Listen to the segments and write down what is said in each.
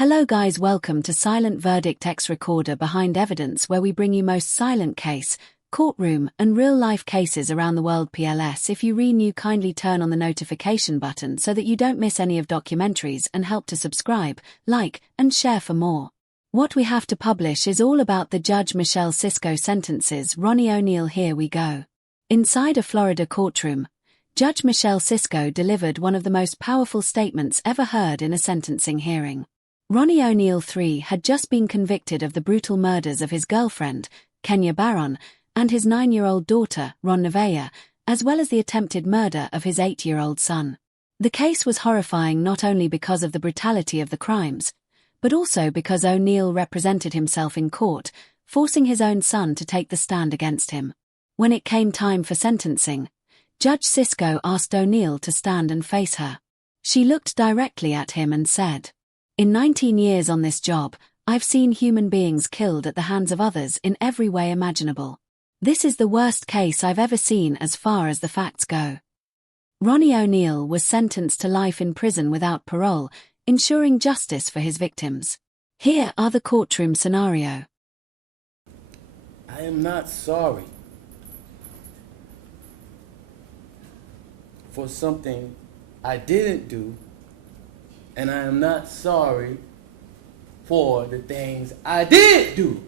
Hello guys, welcome to Silent Verdict X Recorder Behind Evidence, where we bring you most silent case, courtroom and real-life cases around the world. PLS, if you renew, kindly turn on the notification button so that you don't miss any of documentaries, and help to subscribe, like, and share for more. What we have to publish is all about the Judge Michelle Cisco sentences. Ronnie Oneal. Here we go. Inside a Florida courtroom, Judge Michelle Cisco delivered one of the most powerful statements ever heard in a sentencing hearing. Ronnie Oneal III had just been convicted of the brutal murders of his girlfriend, Kenya Barron, and his 9-year-old daughter, Ron Nevaeh, as well as the attempted murder of his 8-year-old son. The case was horrifying not only because of the brutality of the crimes, but also because Oneal represented himself in court, forcing his own son to take the stand against him. When it came time for sentencing, Judge Cisco asked Oneal to stand and face her. She looked directly at him and said, "In 19 years on this job, I've seen human beings killed at the hands of others in every way imaginable. This is the worst case I've ever seen as far as the facts go." Ronnie Oneal was sentenced to life in prison without parole, ensuring justice for his victims. Here are the courtroom scenario. I am not sorry for something I didn't do, and I am not sorry for the things I did do.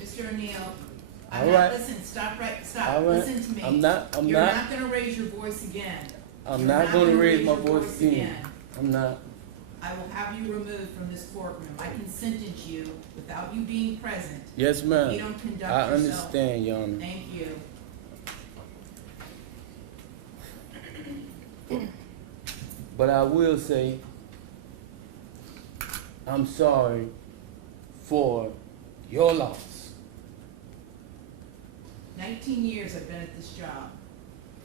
Mr. Oneal, All right. Listen, stop. All right. Listen to me. I'm not You're not going to raise your voice again. I'm not going to raise my voice again. I'm not. I will have you removed from this courtroom. I can sentence you without you being present. Yes, ma'am. You don't conduct I yourself. understand, Your Honor. Thank you. But I will say, I'm sorry for your loss. 19 years I've been at this job.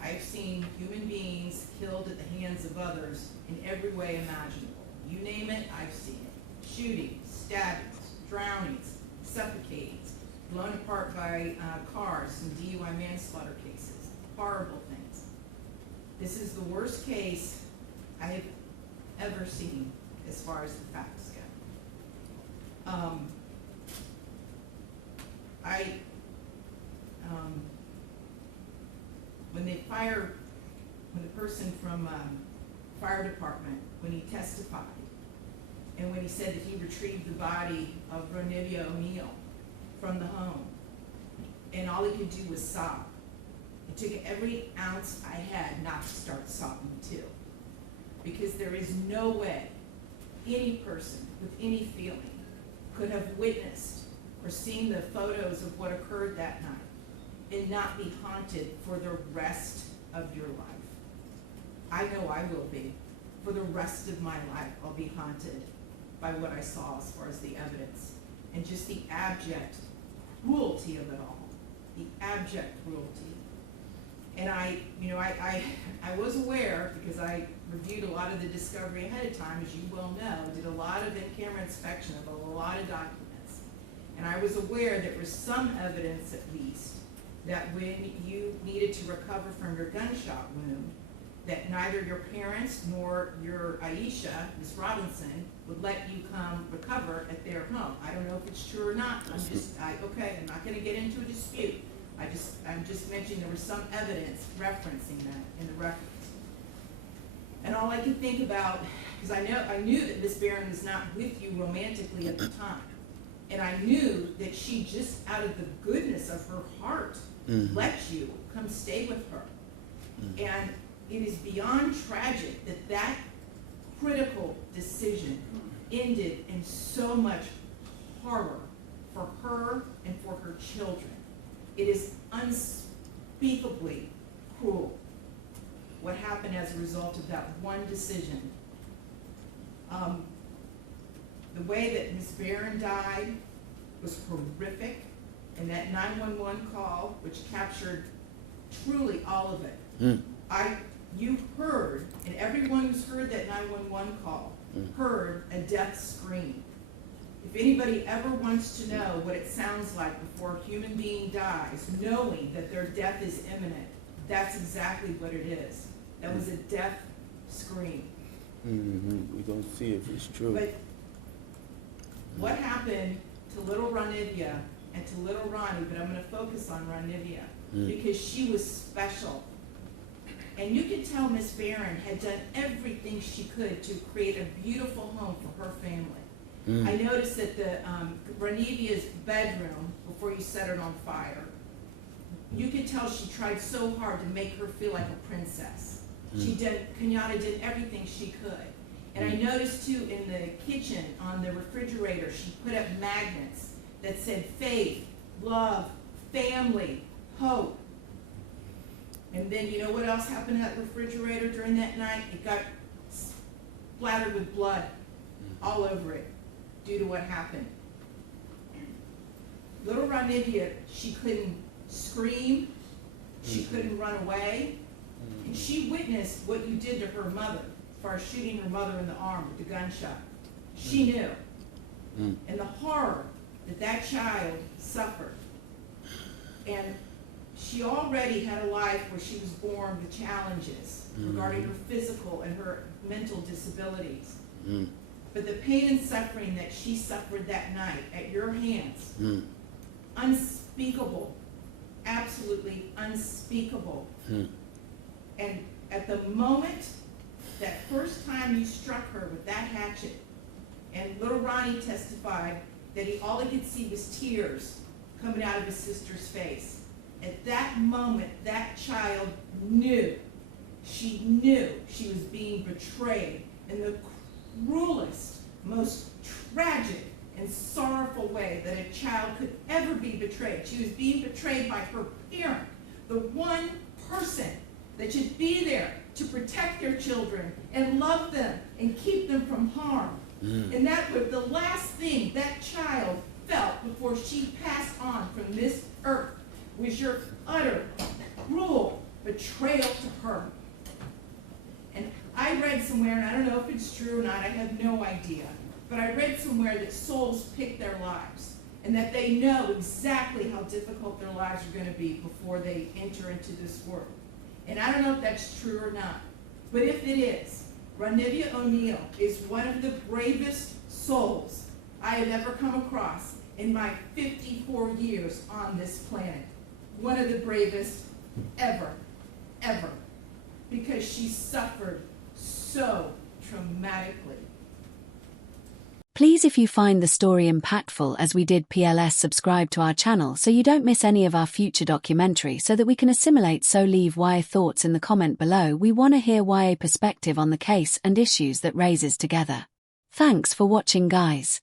I've seen human beings killed at the hands of others in every way imaginable. You name it, I've seen it. Shootings, stabbings, drownings, suffocatings, blown apart by cars, some DUI manslaughter cases, horrible things. This is the worst case I have ever seen as far as the facts go. When the person from fire department, when he testified, and when he said that he retrieved the body of Ronnie Oneal from the home, and all he could do was sob. It took every ounce I had not to start sobbing too. Because there is no way any person with any feeling could have witnessed or seen the photos of what occurred that night and not be haunted for the rest of your life. I know I will be. For the rest of my life, I'll be haunted by what I saw as far as the evidence and just the abject cruelty of it all. The abject cruelty. And I was aware, because I reviewed a lot of the discovery ahead of time, as you well know, did a lot of in-camera inspection of a lot of documents. And I was aware there was some evidence, at least, that when you needed to recover from your gunshot wound, that neither your parents nor your Aisha, Ms. Robinson, would let you come recover at their home. I don't know if it's true or not. I'm not going to get into a dispute. I'm just mentioning there was some evidence referencing that in the records. And all I could think about, because I knew that Miss Barron was not with you romantically at the time. And I knew that she just out of the goodness of her heart let you come stay with her. And it is beyond tragic that that critical decision ended in so much horror for her and for her children. It is unspeakably cruel what happened as a result of that one decision. The way that Ms. Barron died was horrific, and that 911 call, which captured truly all of it. You heard, and everyone who's heard that 911 call heard a death scream. If anybody ever wants to know what it sounds like before a human being dies, knowing that their death is imminent, that's exactly what it is. That was a death scream. We're going to see if it's true. But What happened to little Ronivia and to little Ronnie, but I'm going to focus on Ronivia because she was special. And you could tell Miss Barron had done everything she could to create a beautiful home for her family. I noticed that the Ronivia's bedroom, before you set it on fire, you could tell she tried so hard to make her feel like a princess. Kenyatta did everything she could. And I noticed too in the kitchen, on the refrigerator, she put up magnets that said faith, love, family, hope. And then you know what else happened to that refrigerator during that night? It got splattered with blood all over it due to what happened. Little Ronivia, she couldn't scream, she couldn't run away, and she witnessed what you did to her mother as far as shooting her mother in the arm with the gunshot. She knew. And the horror that that child suffered. And she already had a life where she was born with challenges regarding her physical and her mental disabilities. But the pain and suffering that she suffered that night at your hands, unspeakable, absolutely unspeakable. And at the moment, that first time you struck her with that hatchet, and little Ronnie testified that all he could see was tears coming out of his sister's face. At that moment, that child knew. She knew she was being betrayed in the cruelest, most tragic and sorrowful way that a child could ever be betrayed. She was being betrayed by her parent, the one person that should be there to protect their children and love them and keep them from harm. And that was the last thing that child felt before she passed on from this earth, was your utter, cruel betrayal to her. And I read somewhere, and I don't know if it's true or not, I have no idea, but I read somewhere that souls pick their lives, and that they know exactly how difficult their lives are going to be before they enter into this world. And I don't know if that's true or not, but if it is, Ronnie Oneal is one of the bravest souls I have ever come across in my 54 years on this planet. One of the bravest ever, ever, because she suffered so traumatically. Please, if you find the story impactful as we did PLS, subscribe to our channel so you don't miss any of our future documentaries so that we can assimilate. So leave YA thoughts in the comment below. We want to hear YA perspective on the case and issues that raises together. Thanks for watching, guys.